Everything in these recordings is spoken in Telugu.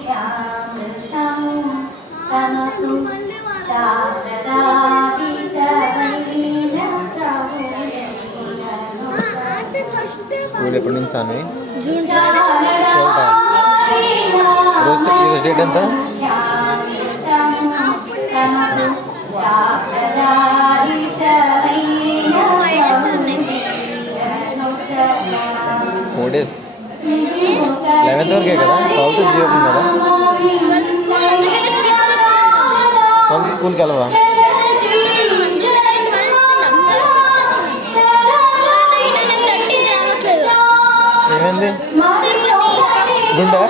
సౌఖ్యామృతం తమకు శారదాహితవైన స్కూల్ ఎప్పటి నుంచి అని ఈరోజు డేట్ ఎంత? 4 days 11th వరకే కదా, 12th జీవనం కదా. 12th స్కూల్కి వెళ్ళవా? ఏమైంది? గుండె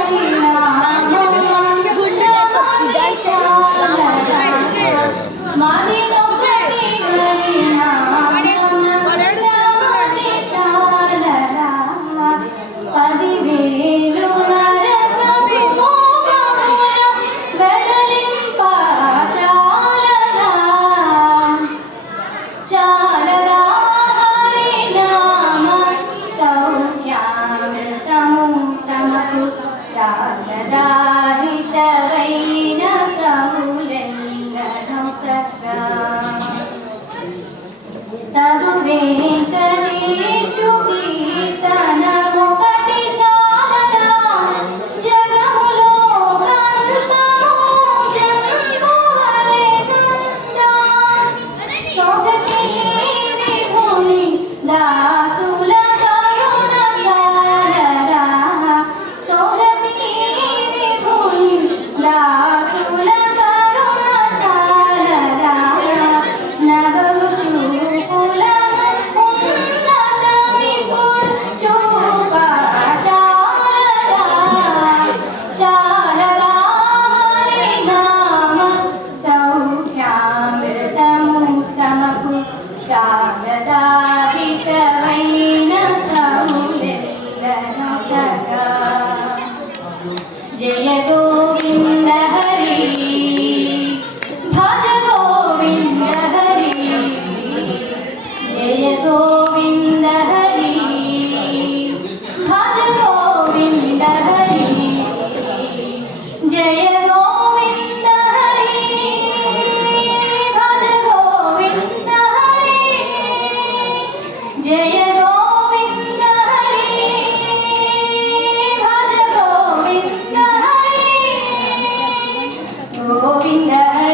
శారదాహితవైన సములెల్లనొసగా తదు వెంకటేశు కీర్తనమొకటి చాలదా జగములో కంతము జగమువలెనుండా సొగసి విభుని దాసుల కరుణ చాలదా సొగసి విభుని దాసుల కరుణ చాలదా నగరు చూపుల ఉన్నత విభుడు చూపా చాలదా చాలదా హరినామ సౌఖ్యామృతము తమకు శారదాహితవైన సములెల్లనొసగా జయ గోవింద హరి భజ గోవింద హరి జయ గోవింద